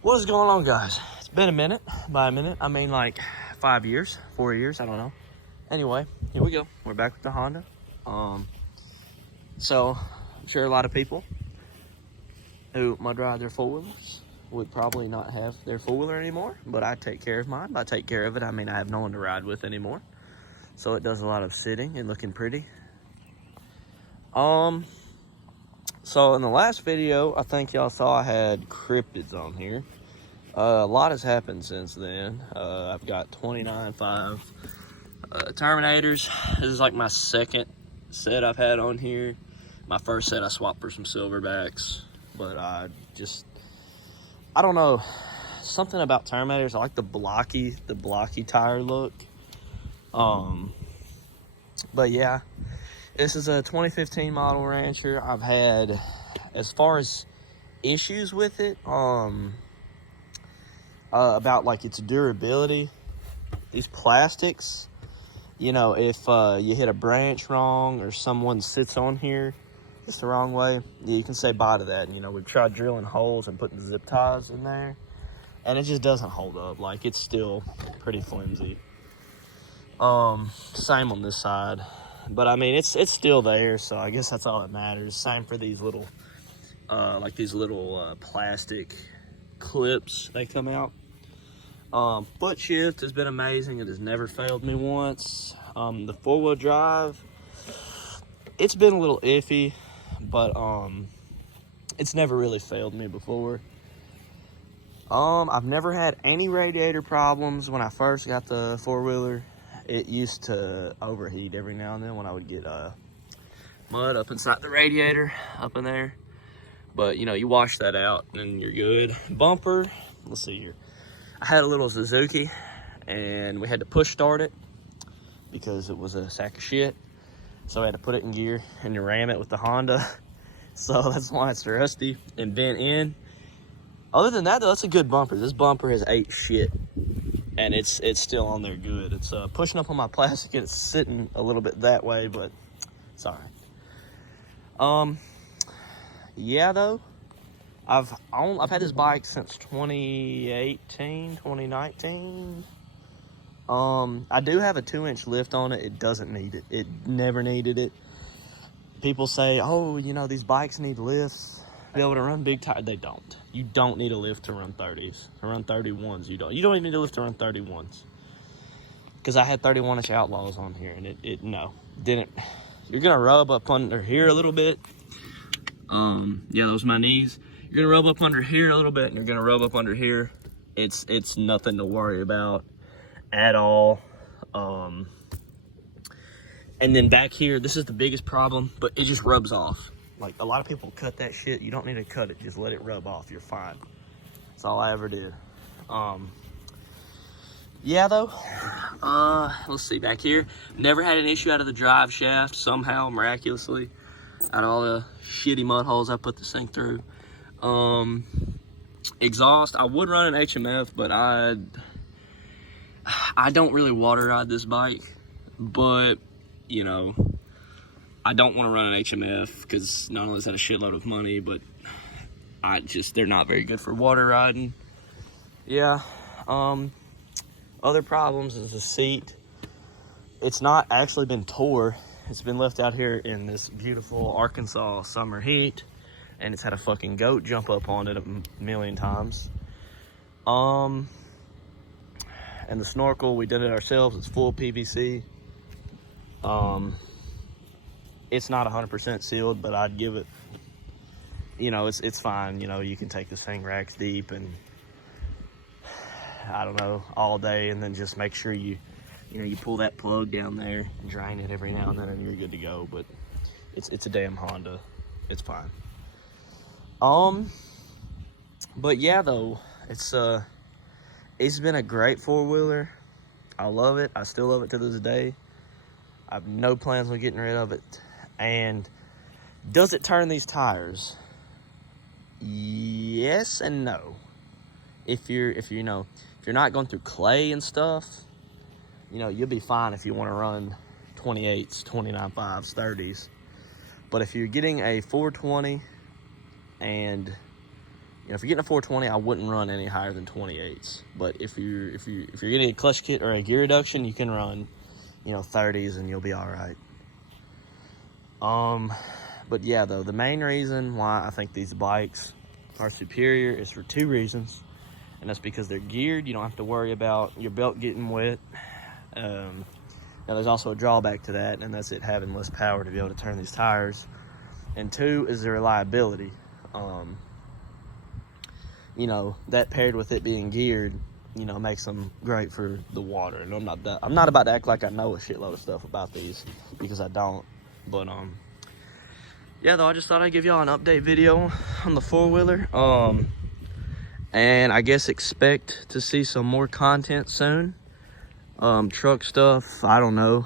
What is going on, guys? It's been a minute. By a minute, I mean like 5 years, 4 years, I don't know. Anyway, here we go. We're back with the Honda. So I'm sure a lot of people who might ride their four-wheelers would probably not have their four-wheeler anymore, but I take care of mine. By take care of it, I mean I have no one to ride with anymore. So it does a lot of sitting and looking pretty. So in the last video, I think y'all saw I had cryptids on here. A lot has happened since then. I've got 29.5 Terminators. This is like my second set I've had on here. My first set I swapped for some Silverbacks, but I don't know, something about Terminators. I like the blocky tire look. But yeah, this is a 2015 model Rancher. I've had, as far as issues with it, about like its durability, these plastics, you know, if you hit a branch wrong or someone sits on here it's the wrong way, you can say bye to that. And, you know, we've tried drilling holes and putting zip ties in there, and it just doesn't hold up. Like, it's still pretty flimsy. Same on this side, but I mean it's still there, so I guess that's all that matters. Same for these little like these little plastic clips they come out. Foot shift has been amazing. It has never failed me once. The four-wheel drive, it's been a little iffy, but it's never really failed me before. I've never had any radiator problems. When I first got the four-wheeler, it used to overheat every now and then when I would get mud up inside the radiator up in there. But, you know, you wash that out and you're good. Bumper, let's see here. I had a little Suzuki, and we had to push start it because it was a sack of shit. So I had to put it in gear and to ram it with the Honda. So that's why it's rusty and bent in. Other than that, though, that's a good bumper. This bumper has ate shit, and it's still on there good. It's pushing up on my plastic, and it's sitting a little bit that way, but it's all right. Yeah, though, I've had this bike since 2018, 2019. I do have a 2-inch lift on it. It doesn't need it. It never needed it. People say, oh, you know, these bikes need lifts to be able to run big tires. They don't. You don't need a lift to run 30s. To run 31s, you don't. You don't even need a lift to run 31s. Because I had 31-inch Outlaws on here, and it didn't. You're going to rub up under here a little bit. Yeah, those are my knees. You're gonna rub up under here a little bit, and you're gonna rub up under here. It's nothing to worry about at all. And then back here, this is the biggest problem, but it just rubs off. Like, a lot of people cut that shit. You don't need to cut it. Just let it rub off. You're fine. That's all I ever did. Yeah, though. Let's see, back here. Never had an issue out of the drive shaft somehow, miraculously. Out of all the shitty mud holes I put this thing through. Exhaust, I would run an HMF, but I don't really water ride this bike. But, you know, I don't want to run an HMF because not only is that a shitload of money, but they're not very good for water riding. Yeah. Other problems is the seat. It's not actually been tore. It's been left out here in this beautiful Arkansas summer heat, and it's had a fucking goat jump up on it a million times. And the snorkel, we did it ourselves. It's full PVC. It's not 100% sealed, but I'd give it, you know, it's fine. You know, you can take this thing racks deep and, I don't know, all day, and then just make sure you pull that plug down there and drain it every now and then, and you're good to go. But it's a damn Honda. It's fine. But yeah, though, it's been a great four-wheeler. I love it. I still love it to this day. I have no plans on getting rid of it. And does it turn these tires? Yes and no. If you're not going through clay and stuff, you know, you'll be fine if you want to run 28s, 29.5s, 30s. But if you're getting a 420 and You know, if you're getting a 420, I wouldn't run any higher than 28s. But if you're getting a clutch kit or a gear reduction, you can run, you know, 30s and you'll be all right. But yeah, though, the main reason why I think these bikes are superior is for 2 reasons. And that's because they're geared. You don't have to worry about your belt getting wet. Now, there's also a drawback to that, and that's it having less power to be able to turn these tires. And 2 is the reliability. You know, that paired with it being geared, you know, makes them great for the water. And I'm not about to act like I know a shitload of stuff about these, because I don't. But yeah, though, I just thought I'd give y'all an update video on the 4-wheeler. And I guess expect to see some more content soon. Truck stuff, I don't know,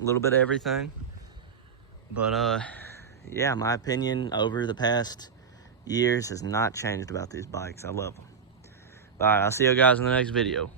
a little bit of everything. But yeah, my opinion over the past years has not changed about these bikes. I love them. All right, I'll see you guys in the next video.